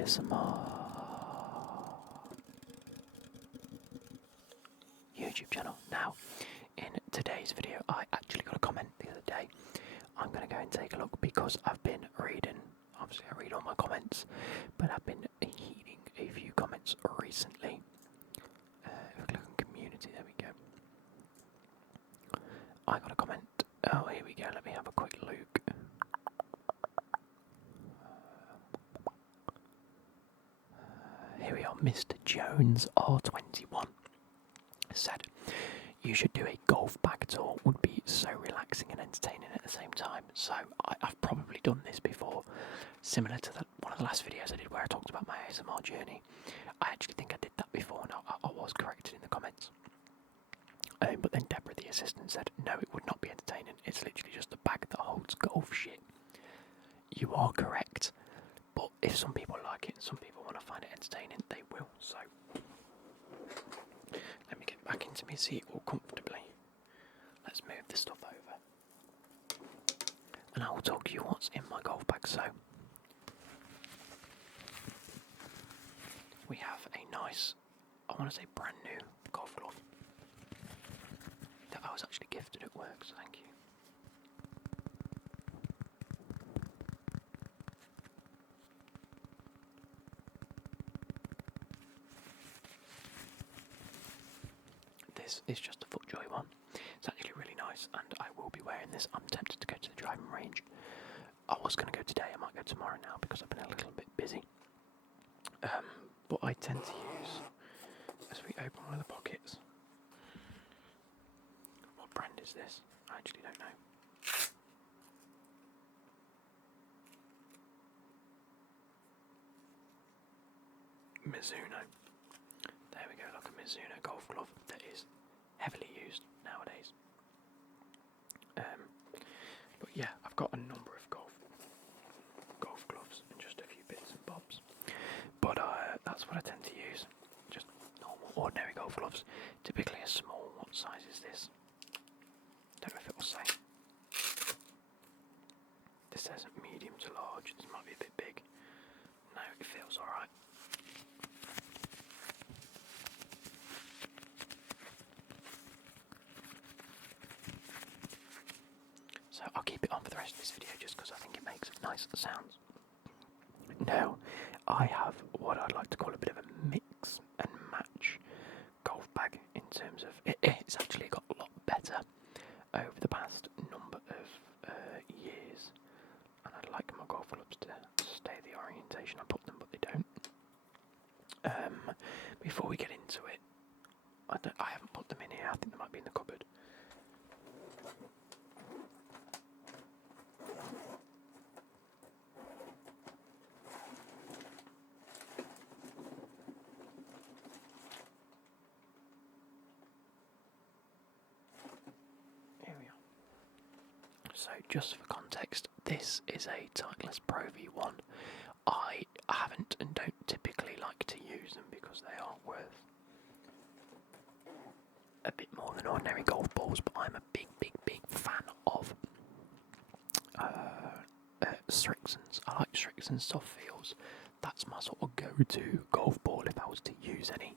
ASMR YouTube channel. Now, in today's video, I actually got a comment the other day. I'm going to go and take a look because I've been reading, obviously I read all my comments, but I've been heeding a few comments recently. If we click on community, there we go. I got a comment. Oh, here we go. Let me have a quick look. Here we are. Mr. Jones R21 said, "You should do a golf bag tour. Would be so relaxing and entertaining at the same time." So I've probably done this before, similar to one of the last videos I did where I talked about my ASMR journey. I actually think I did that before, and I was corrected in the comments. But then Deborah, the assistant, said, "No, it would not be entertaining. It's literally just a bag that holds golf shit." You are correct, but if some people like it and some people want to find it entertaining, they will. So let me get back into my seat all comfortably. Let's move this stuff over, and I will talk to you what's in my golf bag. So we have a nice, I want to say brand new golf glove that I was actually gifted at work, so thank you. This is just a FootJoy one. It's actually really nice, and I will be wearing this. I'm tempted to go to the driving range. I was going to go today, I might go tomorrow now because I've been a little bit busy. But I tend to use, as we open one of the pockets, what brand is this? I actually don't know. Mizuno. There we go, like a Mizuno golf glove that is heavily used nowadays. But yeah, I've got a number of golf gloves and just a few bits and bobs. But that's what I tend to use. Just normal, ordinary golf gloves. Typically a small. What size is this? Don't know if it will say. This says medium to large. This might be a bit big. No, it feels alright. So I'll keep it on for the rest of this video just because I think it makes nice sounds. Now, I have what I'd like to call a bit of a mix and match golf bag in terms of it's actually got a lot better over the past number of years, and I'd like my golf gloves to stay the orientation I put them, but they don't. Before we get into it, I haven't put them in here. I think they might be in the cupboard. So just for context, this is a Titleist Pro V1. I haven't and don't typically like to use them because they are worth a bit more than ordinary golf balls, but I'm a big fan of Strixons. I like Strixon soft feels. That's my sort of go-to golf ball if I was to use any.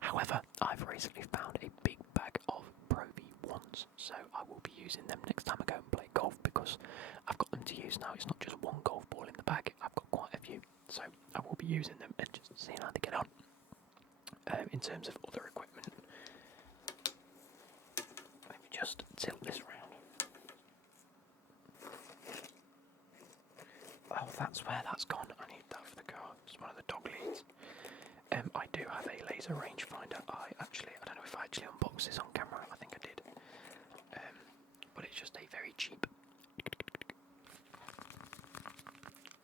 However, I've recently found a big bag of Pro V1s, so I will be using them next time I go and play golf because I've got them to use now. It's not just one golf ball in the bag, I've got quite a few, so I will be using them and just seeing how they get on. In terms of other equipment, let me just tilt this around. Oh, that's where that's gone. I need that for the car. It's one of the dog leads. I do have a laser rangefinder. I don't know if I actually unboxed this on camera. I think I did. But it's just a very cheap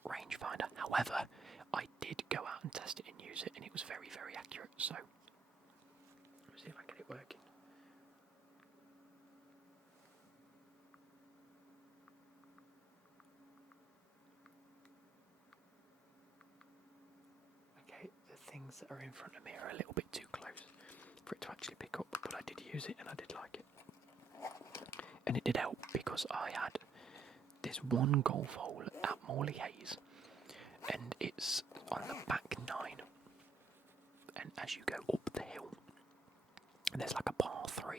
rangefinder. However, I did go out and test it and use it, and it was very accurate. So, let's see if I can get it working. Okay, the things that are in front of me are a little bit too close for it to actually pick up, but I did use it and I did like it. And it did help because I had this one golf hole at Morley Hayes and it's on the back nine. And as you go up the hill, there's like a par 3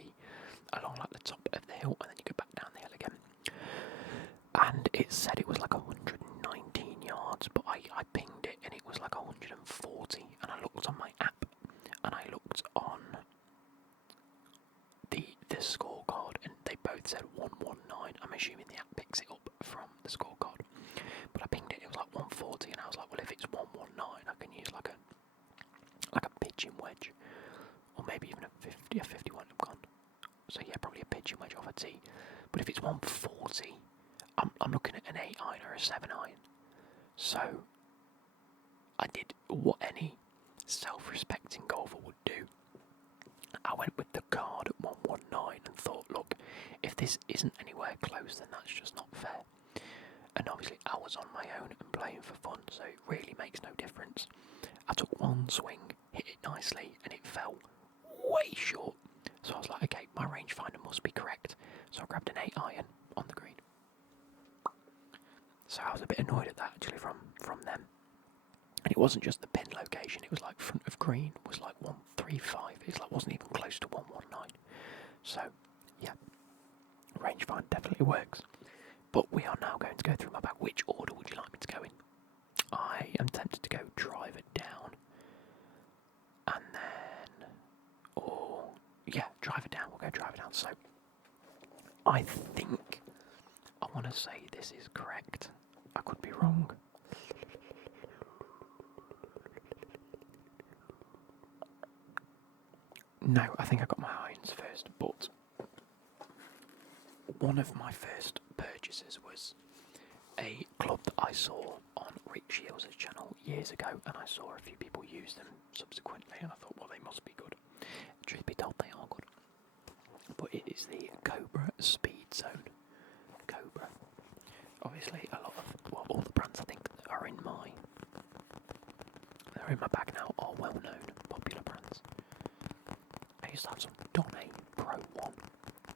along like the top of the hill, and then you go back down the hill again. And it said it was like 119 yards, but I pinged it and it was like 140. And I looked on my app, and I looked on the scorecard, and they both said 119. I'm assuming the app picks it up from the scorecard. But I pinged it, it was like 140, and I was like, well, if it's 119, I can use like a pitching wedge, or maybe even a 50, a 51 have gone. So yeah, probably a pitching wedge off a tee. But if it's 140, I'm looking at an 8 iron or a 7 iron. So I did what any self-respecting golfer would do. I went with the card at 119 and thought, look, if this isn't anywhere close, then that's just not fair. And obviously I was on my own and playing for fun, so it really makes no difference. I took one swing, hit it nicely, and it fell way short. So I was like, okay, my rangefinder must be correct. So I grabbed an 8 iron on the green. So I was a bit annoyed at that actually from them. And it wasn't just the pin location, it was like front of green was like 135. It wasn't even close to 119. So yeah, rangefinder definitely works. But we are now going to go through my bag. Which order would you like me to go in? I am tempted to go driver down. And then, driver down. We'll go driver down. So I think I want to say this is correct. I could be wrong. No, I think I got my irons first, but one of my first purchases was a club that I saw on Rick Shields' channel years ago, and I saw a few people use them subsequently, and I thought, well, they must be good. Truth be told, they are good. But it is the Cobra Speed Zone. Cobra. Obviously, a lot of, all the brands I think that are in my bag now are well-known, popular brands. I used to have some Donny Pro 1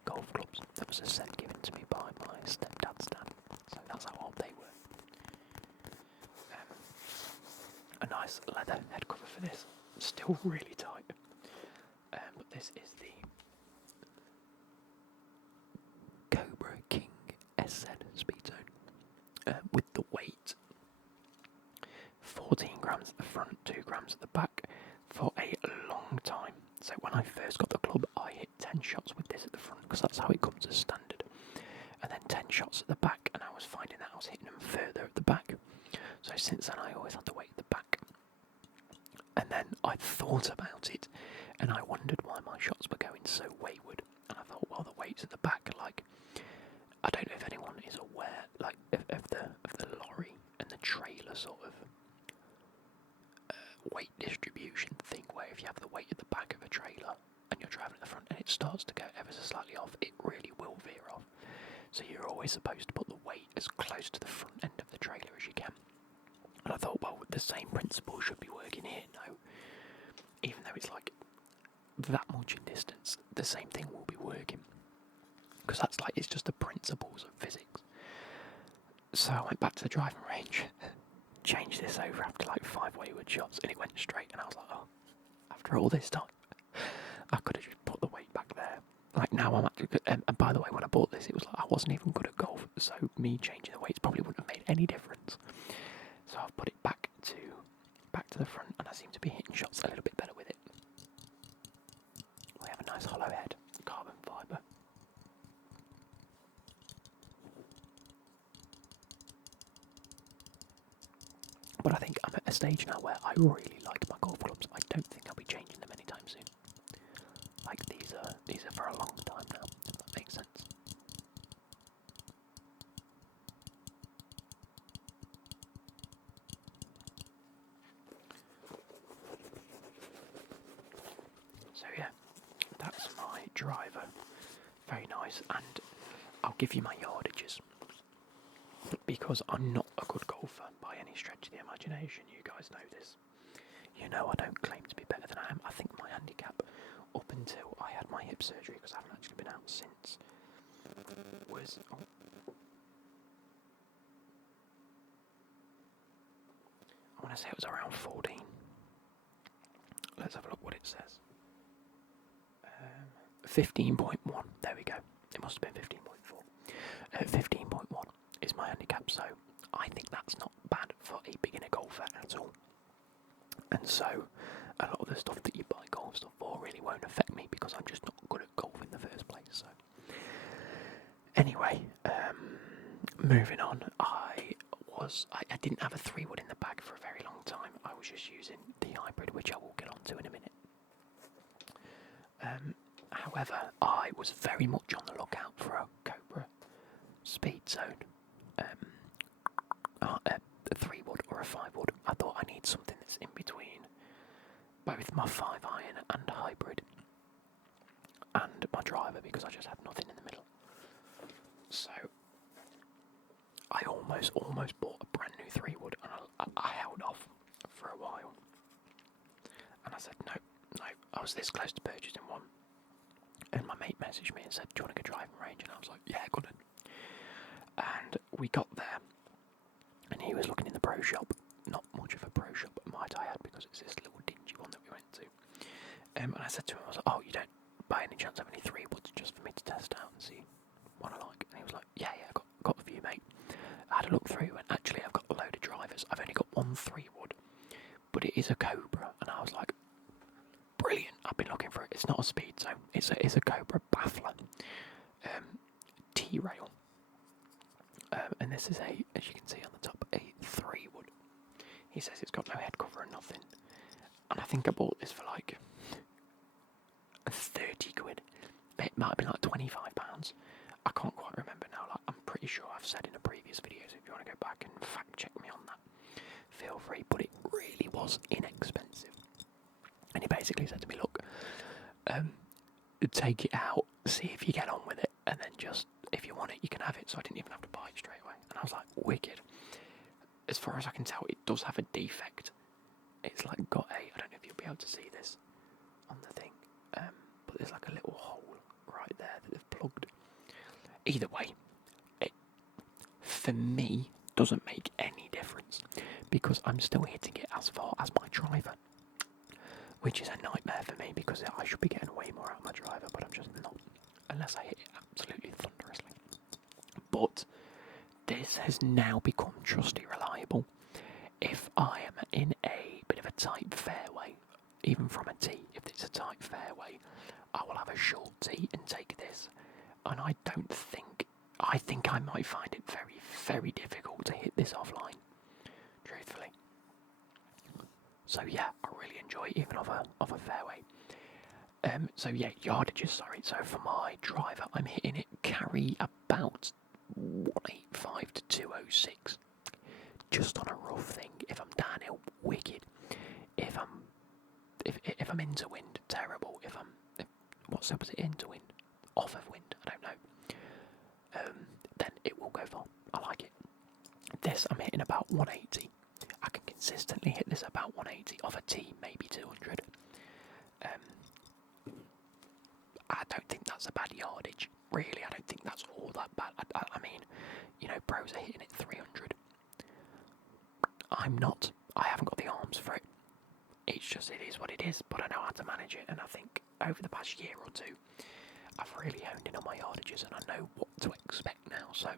golf clubs. That was a set given to me by my stepdad's dad, so that's how old they were. A nice leather head cover for this, still really tight. But this is the Cobra King SZ Speed Zone with the weight 14 grams at the front, 2 grams at the back for a long time. So when I first got the club, I hit 10 shots with this at the front because that's how it comes as standard, and then 10 shots at the back, and I was finding that I was hitting them further at the back. So since then I always had the weight at the back. And then I thought about it, and I wondered why my shots were going so wayward. And I thought, well, the weight's at the back. Like, I don't know if anyone is aware, like, of the lorry and the trailer sort of weight distribution thing, where if you have the weight at the back of a trailer and you're driving at the front and it starts to go ever so slightly off, it really will veer off. So you're always supposed to put the weight as close to the front end of the trailer as you can. And I thought, well, the same principle should be working here. No, even though it's like that much in distance, the same thing will be working, because that's like, it's just the principles of physics. So I went back to the driving range, changed this over after like 5 wayward shots, and it went straight. And I was like, oh, after all this time, I could have just put the weight back there. Like, now I'm actually good. And by the way, when I bought this, it was like I wasn't even good at golf, so me changing the weights probably wouldn't have made any difference. So I've put it back to the front, and I seem to be hitting shots a little bit better with it. We have a nice hollow head, carbon fibre. But I think I'm at a stage now where I really like my golf clubs. I don't think I'll be changing them anytime soon. Like, these are for a long time now, if that makes sense. So yeah, that's my driver. Very nice, and I'll give you my yardages, because I'm not a good golfer by any stretch of the imagination. You guys know this. You know I don't claim to be better than I am. I think my handicap, up until I had my hip surgery, because I haven't actually been out since, was... say it was around 14. Let's have a look what it says. 15.1. There we go. It must have been 15.4. 15.1 is my handicap, so I think that's not bad for a beginner golfer at all. And so a lot of the stuff that you buy golf stuff for really won't affect me because I'm just not good at golf in the first place. So anyway, moving on. I didn't have a 3-wood in the bag for a very long time. I was just using the hybrid, which I will get onto in a minute. However, I was very much on the lookout for a Cobra speed zone, a 3-wood or a 5-wood. I thought I need something that's in between both my 5-iron and hybrid and my driver because I just had nothing in the middle. So I almost bought a brand new 3-wood and I held off for a while. And I said, no, I was this close to purchasing one. And my mate messaged me and said, do you want to go driving range? And I was like, yeah, go on. And we got there, and he was looking in the pro shop. Not much of a pro shop, might I add, because it's this little dingy one that we went to. And I said to him, I was like, oh, you don't by any chance have any 3-woods just for me to test out and see what I like? And he was like, yeah, I got a few, mate. I had a look through, and actually I've got a load of drivers. I've only got one 3-wood, but it is a Cobra. And I was like, brilliant, I've been looking for it. It's not a speed zone, it's a Cobra baffler, T-rail, and this is as you can see on the top, a 3-wood. He says it's got no head cover and nothing, and I think I bought this for like 30 quid. It might have been like £25. I can't quite remember now. Like, I'm pretty sure I've said in a previous video, so if you want to go back and fact check me on that, feel free, but it really was inexpensive. And he basically said to me, look, take it out, see if you get on with it, and then just, if you want it, you can have it. So I didn't even have to buy it straight away. And I was like, wicked. As far as I can tell, it does have a defect. It's like got I don't know if you'll be able to see this on the thing, but there's like a little hole right there that they've plugged. Either way, it, for me, doesn't make any difference because I'm still hitting it as far as my driver, which is a nightmare for me because I should be getting way more out of my driver, but I'm just not, unless I hit it absolutely thunderously. But this has now become trusty reliable. If I am in a bit of a tight fairway, even from a tee, if it's a tight fairway, I will have a short tee and take this. And I think I might find it very, very difficult to hit this offline, truthfully. So yeah, I really enjoy it, even off a fairway. So yeah, yardages, sorry. So for my driver, I'm hitting it carry about 185 to 206. Just on a rough thing. If I'm downhill, wicked. If I'm into wind, terrible. What's the opposite? Into wind, off of wind, I don't know. Then it will go far. I like it. This I'm hitting about 180. I can consistently hit this about 180 off a tee, maybe 200. I don't think that's a bad yardage. Really, I don't think that's all that bad. I mean, pros are hitting it 300. I'm not. I haven't got the arms for it. It's just, it is what it is, but I know how to manage it, and I think over the past year or two, I've really honed in on my yardages, and I know what to expect now, so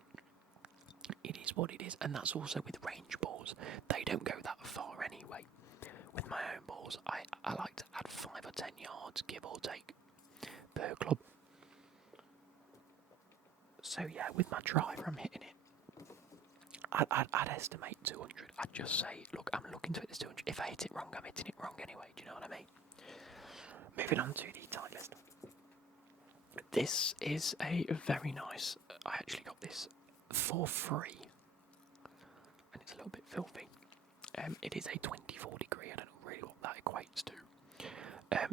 it is what it is, and that's also with range balls. They don't go that far anyway. With my own balls, I like to add 5 or 10 yards, give or take, per club. So yeah, with my driver, I'm hitting it. I'd estimate 200. I'd just say, look, I'm looking to hit this 200. If I hit it wrong, I'm hitting it wrong anyway. Do you know what I mean? Moving on to the tight list. This is a very nice. I actually got this for free, and it's a little bit filthy. It is a 24 degree. I don't know really what that equates to.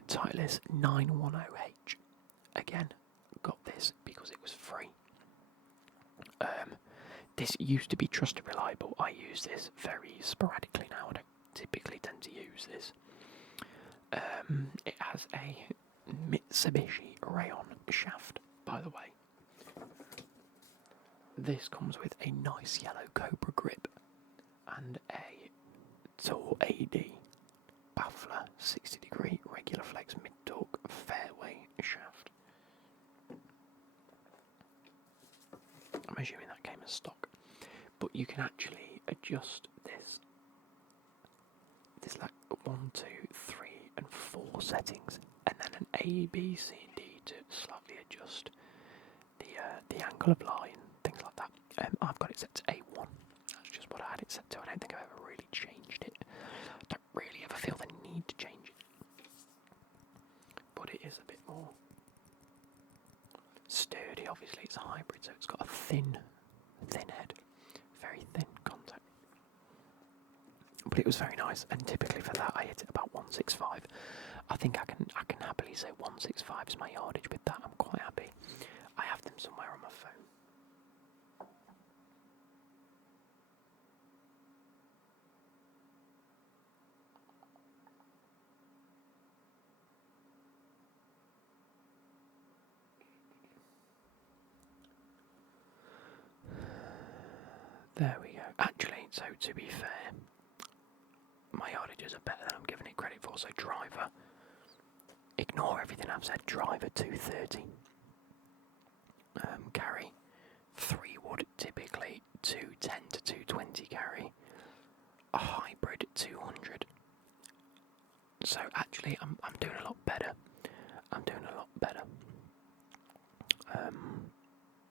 Tight list 910H. Again, got this because it was free. This used to be trusted reliable. I use this very sporadically now. I don't typically tend to use this. It has a Mitsubishi Rayon shaft, by the way. This comes with a nice yellow Cobra grip and a tour AD, baffler, 60 degree, regular flex, mid torque, fairway, shaft. I'm assuming that came as stock, but you can actually adjust this. There's like 1, 2, 3, and 4 settings, and then an A, B, C, and D to slightly adjust the angle of lie and things like that. I've got it set to A1. That's just what I had it set to. I don't think I've ever really changed it. I don't really ever feel the need to change it, but it is a bit more sturdy. Obviously, it's a hybrid, so it's got a thin head, very thin contact. But it was very nice, and typically for that I hit it about 165. I think I can happily say 165 is my yardage with that. I'm quite happy. I have them somewhere on my phone. There we go. Actually, so to be fair, my yardages are better than I'm giving it credit for. So driver, ignore everything I've said. Driver 230. Carry 3 wood typically 210 to 220 carry. A hybrid 200. So actually, I'm doing a lot better. I'm doing a lot better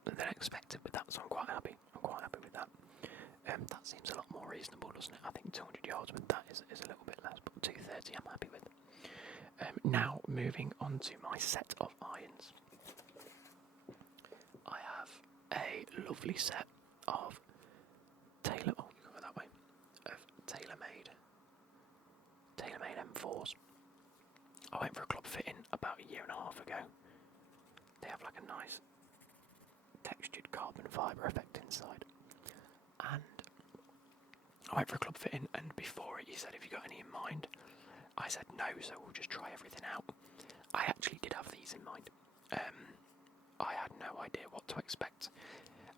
than expected with that. So I'm quite happy. I'm quite happy with that. That seems a lot more reasonable, doesn't it? I think 200 yards with that is a little bit less, but 230 I'm happy with. Now, moving on to my set of irons. I have a lovely set of TaylorMade M4s. I went for a club fitting about a year and a half ago. They have like a nice textured carbon fibre effect inside. And I went for a club fitting, and before it he said, have you got any in mind? I said no, so we'll just try everything out. I actually did have these in mind. I had no idea what to expect.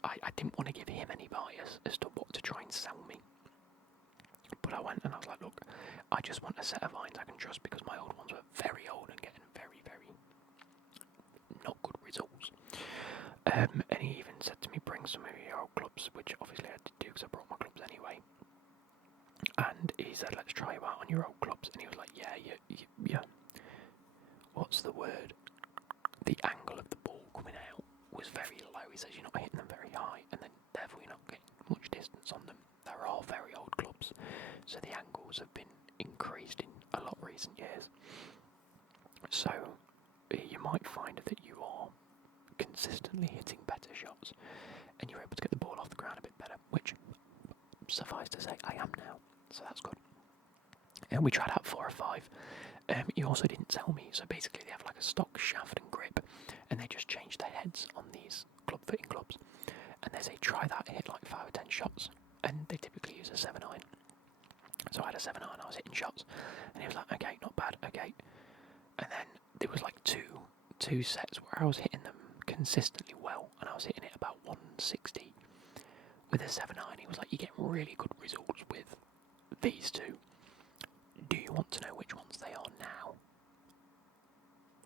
I didn't want to give him any bias as to what to try and sell me. But I went and I was like, look, I just want a set of irons I can trust, because my old ones were very old and getting very, very not good results. And he even said to me, bring some of your old clubs, which obviously I did do because I brought my clubs anyway. And he said, let's try you out on your old clubs. And he was like, yeah. What's the word? The angle of the ball coming out was very low. He says you're not hitting them very high, and then therefore you're not getting much distance on them. They're all very old clubs, so the angles have been increased in a lot of recent years. So you might find that you are consistently hitting better shots, and you're able to get the ball off the ground a bit better, which, suffice to say, I am now, so that's good. And we tried out 4 or 5. You also didn't tell me, so basically they have like a stock shaft and grip, and they just change the heads on these club fitting clubs, and they say try that and hit like 5 or 10 shots, and they typically use a 7 iron. So I had a 7 iron, I was hitting shots, and he was like, okay, not bad, okay. And then there was like two sets where I was hitting them consistently well, and I was hitting it about 160 with a 7 iron. He was like, you get really good results with these two. Do you want to know which ones they are now?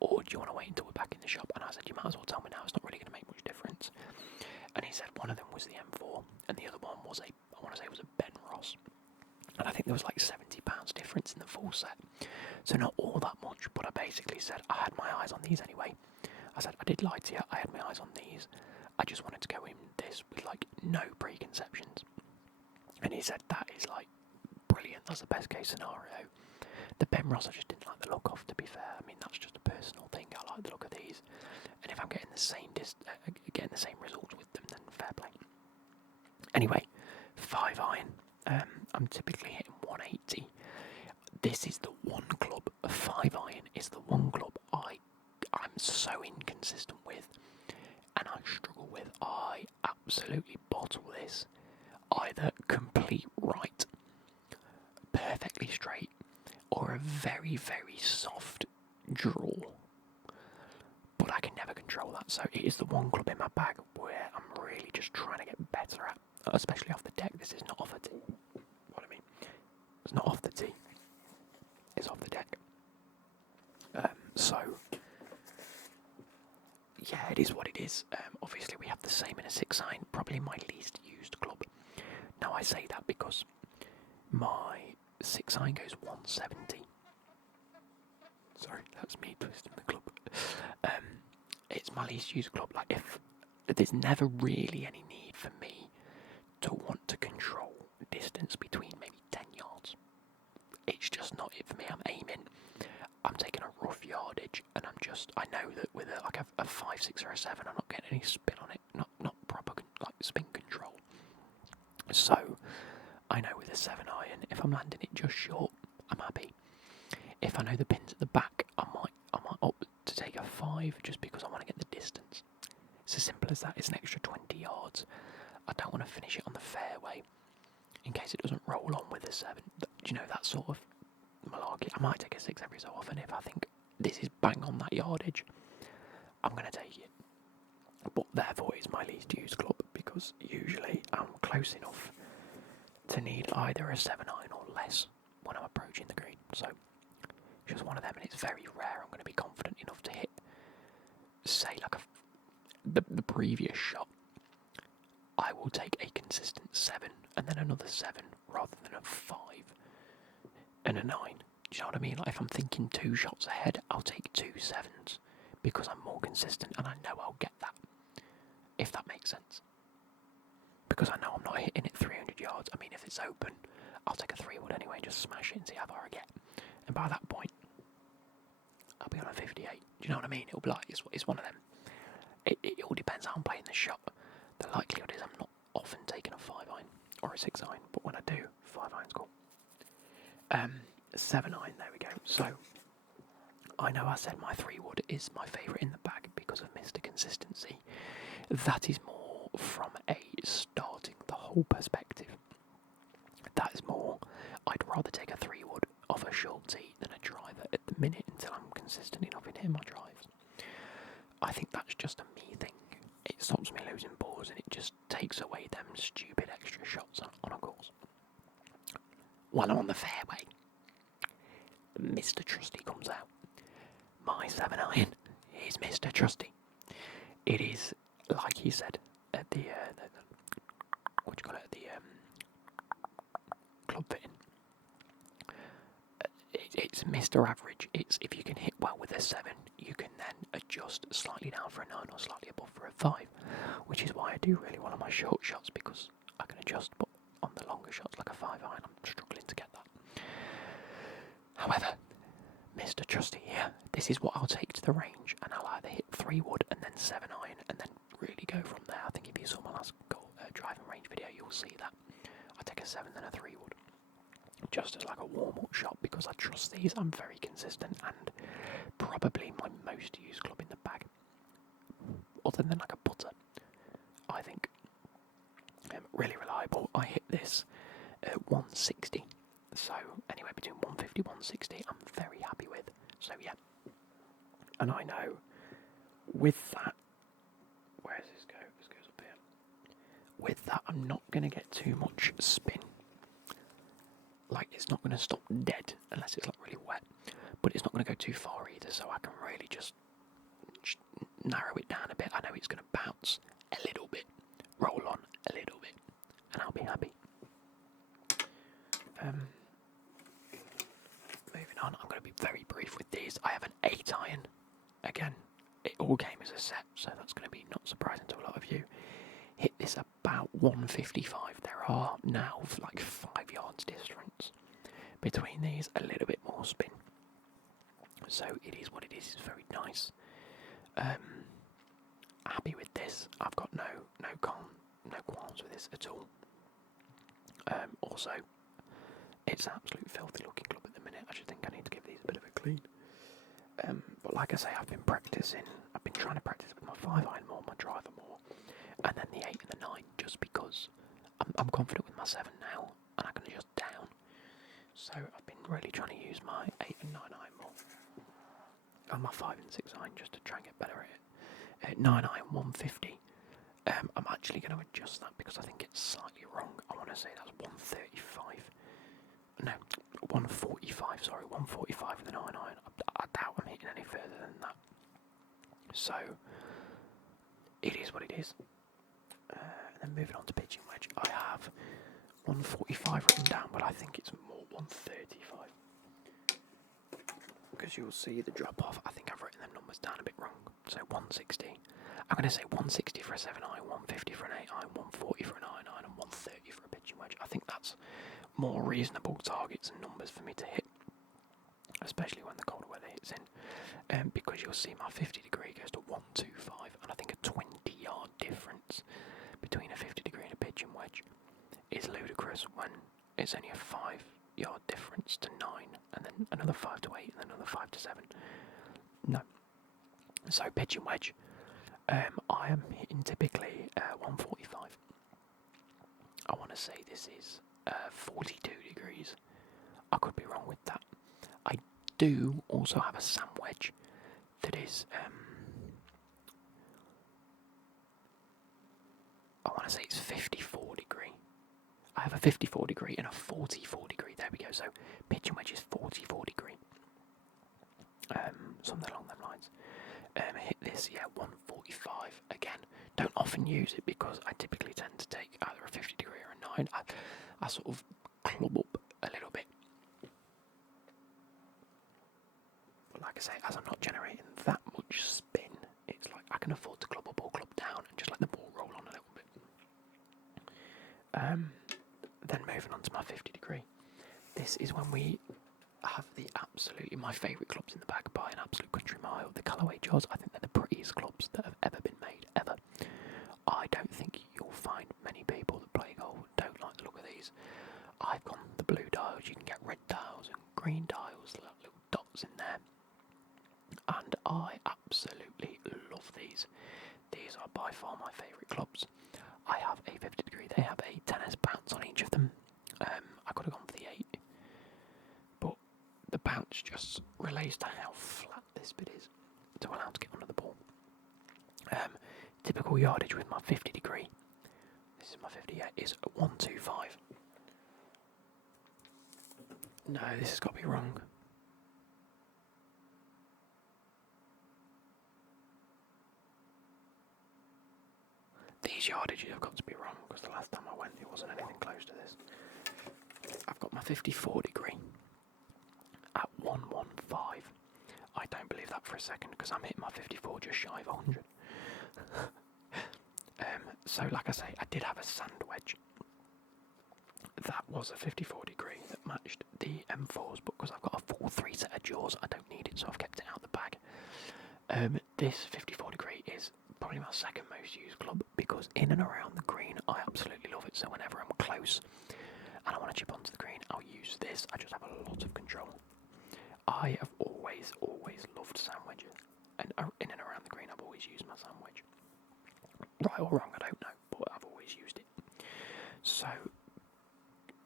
Or do you want to wait until we're back in the shop? And I said, you might as well tell me now, it's not really going to make much difference. And he said one of them was the M4, and the other one was I want to say it was a Ben Ross. And I think there was like £70 difference in the full set. So not all that much, but I basically said I had my eyes on these anyway. I said, I did lie to you, I had my eyes on these. I just wanted to go in this with like no preconceptions. And he said, that is like brilliant, that's the best case scenario. The Ben Ross I just didn't like the look of, to be fair. I mean, that's just a personal thing. I like the look of these, and if I'm getting the same results with them, then fair play. Anyway, 5 iron. I'm typically hitting 180. This is the one club. 5 iron is the one club I'm so inconsistent with, and I struggle with. I absolutely bottle this. Either complete right, perfectly straight, or a very, very soft draw. But I can never control that, so it is the one club in my bag where I'm really just trying to get better at, especially off the deck. This is not off a tee. What I mean, it's not off the tee, it's off the deck. So, yeah, it is what it is. Obviously, we have the same in a 6-iron, probably my least used club. Now, I say that because my 6-iron goes 170. Sorry, that's me twisting the club. It's my least used club. Like, if there's never really any need for me to want to control distance between maybe 10 yards. It's just not it for me. I'm aiming. I'm taking a rough yardage, and I know that with a 5, 6, or a 7, I'm not getting any spin on it. Not proper like spin control. So I know with a 7-iron, if I'm landing it just short, I'm happy. If I know the pin's at the back, I might opt to take a 5 just because I want to get the distance. It's as simple as that. It's an extra 20 yards. I don't want to finish it on the fairway in case it doesn't roll on with a 7. Do you know, that sort of malarkey? I might take a 6 every so often if I think this is bang on that yardage. I'm going to take it. But therefore it's my least used club because usually I'm close enough to need either a 7-iron or less when I'm approaching the green. So it's just one of them, and it's very rare I'm going to be confident enough to hit, say, like the previous shot. I will take a consistent 7 and then another 7 rather than a 5 and a 9. Do you know what I mean? Like, if I'm thinking 2 shots ahead, I'll take 2 7s because I'm more consistent and I know I'll get that, if that makes sense. Because I know I'm not hitting it 300 yards. I mean, if it's open, I'll take a 3-wood anyway and just smash it and see how far I get. And by that point, I'll be on a 58. Do you know what I mean? It'll be like, it's one of them. It all depends how I'm playing the shot. The likelihood is I'm not often taking a 5-iron or a 6-iron, but when I do, 5-iron's cool. 7-iron, there we go. So, I know I said my 3-wood is my favourite in the bag because of Mr. Consistency. That is more from a starting the hole perspective. That is more, I'd rather take a 3-wood off a short tee than a driver at the minute until I'm consistent enough in hitting my drives. I think that's just a me thing. It stops me losing balls and it just takes away them stupid extra shots on a course. While I'm on the fairway, Mr. Trusty comes out. My 7-iron is Mr. Trusty. It is, like he said, at the club fitting. It's Mr. Average. It's if you can hit well with a 7, you can then adjust slightly down for a 9 or slightly above for a 5, which is why I do really well on my short shots because I can adjust, but on the longer shots like a 5-iron, I'm struggling to get that. However, Mr. Trusty here, this is what I'll take to the range, and I'll either hit 3-wood and then 7-iron and then really go from there. I think if you saw my last driving range video, you'll see that. I take a 7 then a 3-wood. Just as like a warm-up shot because I trust these. I'm very consistent and probably my most used club in the bag. Other than like a putter, I think. Really reliable. I hit this at 160. So anywhere between 150 and 160 I'm very happy with. So yeah. And I know with that, where does this go? This goes up here. With that I'm not going to get too much spin. Like, it's not going to stop dead unless it's like really wet, but it's not going to go too far either, so I can really just narrow it down a bit. I know it's going to bounce a little bit, roll on a little bit, and I'll be happy. Moving on, I'm going to be very brief with these. I have an 8-iron. Again, it all came as a set, so that's going to be not surprising to a lot of you. Hit this about 155. There are now like 5 yards difference between these, a little bit more spin. So it is what it is. It's very nice. Happy with this. I've got no qualms with this at all. Also, it's an absolute filthy looking club at the minute. I just think I need to give these a bit of a clean. But like I say, I've been trying to practice with my 5-iron more, my driver more, and then the 8 and the 9, just because I'm confident with my 7 now, and I can adjust down. So I've been really trying to use my 8 and 9-iron more, and my 5 and 6-iron just to try and get better at it. At 9-iron 150, I'm actually going to adjust that because I think it's slightly wrong. I want to say that's 135. No, 145. Sorry, 145 with an iron. I doubt I'm hitting any further than that. So it is what it is. And then moving on to pitching wedge, I have 145 written down, but I think it's more 135. Because you'll see the drop off. I think I've written them numbers down a bit wrong. So 160. I'm going to say 160 for a 7-iron, 150 for an 8-iron, 140 for an iron, and 130 for a pitching wedge. I think that's more reasonable targets and numbers for me to hit, especially when the colder weather hits in. Because you'll see my 50 degree goes to 125, and I think a 20-yard difference between a 50 degree and a pitching wedge is ludicrous when it's only a 5-yard difference to 9, and then another 5 to 8, and then another 5 to 7. No. So pitching wedge, I am hitting typically 145. I want to say this is 42 degrees. I could be wrong with that. I do also have a sand wedge that is, I want to say it's 54 degree. I have a 54 degree and a 44 degree. There we go. So pitching wedge is 44 degree. Something along them lines. Hit this, 145. Again, don't often use it because I typically tend to take either a 50 degree or a 9. I sort of club up a little bit. But like I say, as I'm not generating that much spin, it's like I can afford to club up or club down and just let the ball roll on a little bit. Then moving on to my 50 degree. This is when we have absolutely my favourite clubs in the bag by an absolute country mile. The Callaway Jaws, I think they're the prettiest clubs that have ever been made, ever. I don't think you'll find many people that play golf don't like the look of these. I've gone the blue dials, you can get red dials and green dials, little dots in there. And I absolutely love these. These are by far my favourite clubs. I have a 50 degree, they have a tennis bounce on each of them. I could have gone for the 8, but the bounce just relates to how flat this bit is to allow to get under the ball. Typical yardage with my 50 degree, this is my 58, is 125. No, this has got to be wrong. These yardages have got to be wrong because the last time I went it wasn't anything close to this. I've got my 54 degree at 115. I don't believe that for a second because I'm hitting my 54 just shy of 100. So like I say, I did have a sand wedge. That was a 54 degree that matched the M4s, but because I've got a full 3 set of jaws, I don't need it, so I've kept it out of the bag. This 54 degree is probably my second most used club because in and around the green, I absolutely love it. So whenever I'm close and I want to chip onto the green, I'll use this. I just have a lot of control. I have always loved sand wedges, and in and around the green, I've always used my sand wedge. Right or wrong, I don't know, but I've always used it. So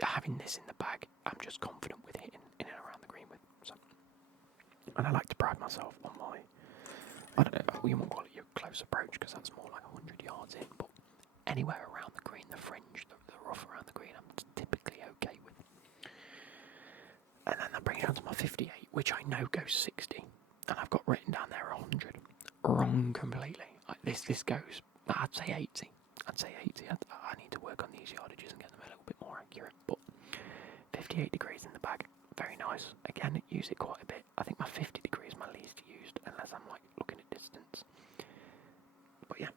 having this in the bag, I'm just confident with hitting in and around the green with. So, and I like to pride myself on my, I don't know, you won't call it your close approach because that's more like 100 yards in, but anywhere around the green, the fringe, the rough around the green, I'm typically okay with. And then that brings me on to my 58, which I know goes 60, and I've got written down there 100. Wrong completely. This goes, I'd say 80. I need to work on these yardages and get them a little bit more accurate, but 58 degrees in the bag, very nice. Again, use it quite a bit. I think my 50 degrees is my least used, unless I'm like looking at distance. But yeah,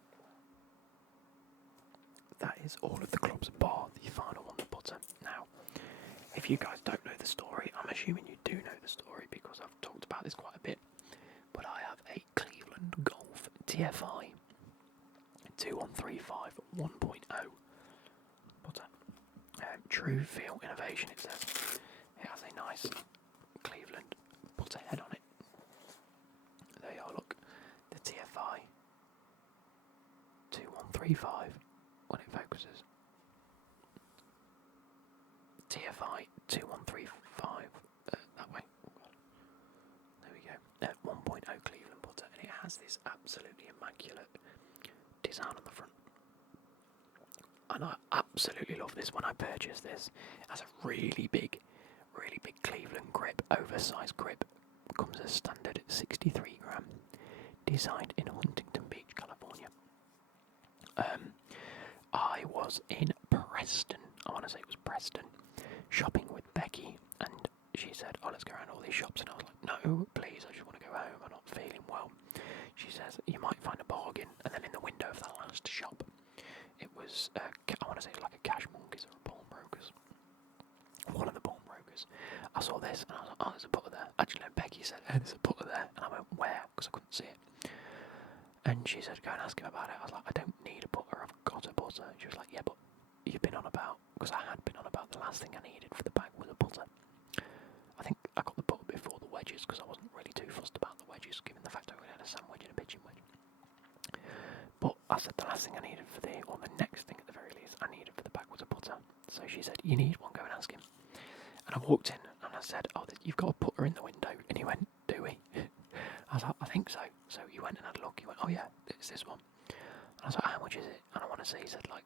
that is all of the clubs bar the final one, the putter. Now, if you guys don't know the story, I'm assuming you do know the story because I've talked about this quite a bit, but I have a Cleveland Golf TFI 2135 1.0 putter. True Feel Innovation, it says. It has a nice Cleveland putter head on it. There you are, look. The TFI 2135 when it focuses. TFI 2135 that way. There we go. 1.0 Cleveland putter, and it has this absolutely immaculate design on the front. And I absolutely love this. When I purchased this, it has a really big really big Cleveland grip, oversized grip. Comes as standard 63 gram, designed in Huntington Beach, California. I was in Preston, I want to say it was Preston, shopping with Becky, and she said, oh, let's go around all these shops, and I was like, no, please, I just want to go home, I'm not feeling well. She says, you might find a bargain, and then in the window of the last shop, it was, I want to say it was like a Cash Monkeys or a pawnbrokers. One of the pawnbrokers. I saw this, and I was like, oh, there's a putter there. Actually, no, Becky said, hey, there's a putter there, and I went, where? Because I couldn't see it. And she said, go and ask him about it. I was like, I don't need a putter, I've got a putter. She was like, yeah, but you've been on about, because I had been on about the last thing I needed for the bag was a putter. I think I got the putter before the wedges, because I wasn't really too fussed about the wedges, given the fact I only had a sand wedge and a pigeon wedge. But I said the last thing I needed for or the next thing at the very least, I needed for the bag was a putter. So she said, you need one, go and ask him. And I walked in, and I said, oh, you've got a putter in the window. And he went, do we? I was like, I think so. So he went and had a look. He went, oh yeah, it's this one. And I was like, how much is it? And I want to say he said like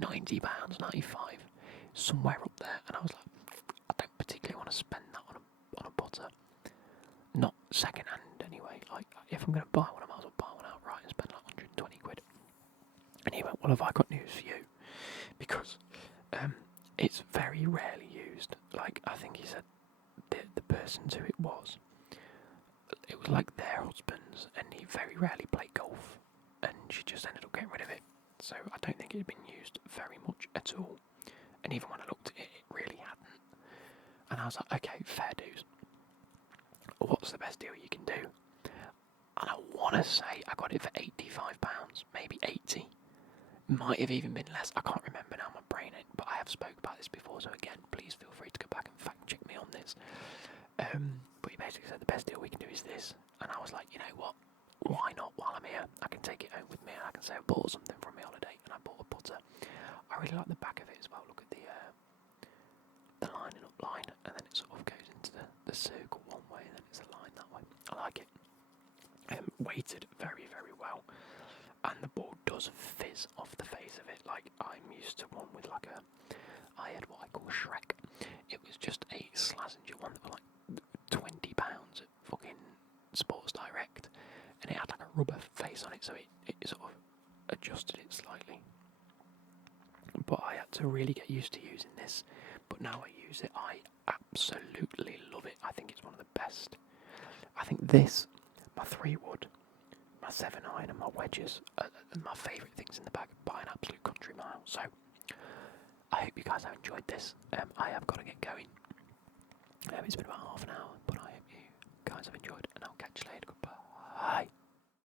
£90, 95, somewhere up there. And I was like, I don't particularly want to spend that on a putter. Not second hand anyway. Like if I'm going to buy one, I might as well buy one outright and spend like 120 quid. And he went, well, have I got news for you? Because it's very rarely used. Like I think he said the person who it was like their husbands, and he very rarely played golf, and she just ended up getting rid of it. So I don't think it had been used very much at all. And even when I looked at it, it really hadn't. And I was like, okay, fair dues. What's the best deal you can do? And I want to say I got it for £85, maybe 80. Might have even been less. I can't remember now, my brain ain't, but I have spoke about this before, so again, please feel free to go back and fact check me on this. But he basically said the best deal we can do is this, and I was like, you know what, why not? While I'm here, I can take it home with me, and I can say I bought something from my holiday, and I bought a putter. I really like the back of it as well. Look at the lining up line, and then it sort of goes into the circle one way, and then it's a line that way. I like it. Weighted very, very well, and the ball does fizz off the face of it. Like I'm used to one with like I had what I call Shrek. It was just a Slazenger one that was like £20 at fucking Sports Direct, and it had like a rubber face on it, so it sort of adjusted it slightly. But I had to really get used to using this, but now I use it, I absolutely love it. I think it's one of the best. I think this, my 3-wood, my 7-iron and my wedges are my favourite things in the bag by an absolute country mile. So I hope you guys have enjoyed this. I have got to get going. It's been about half an hour, but I hope you guys have enjoyed, and I'll catch you later.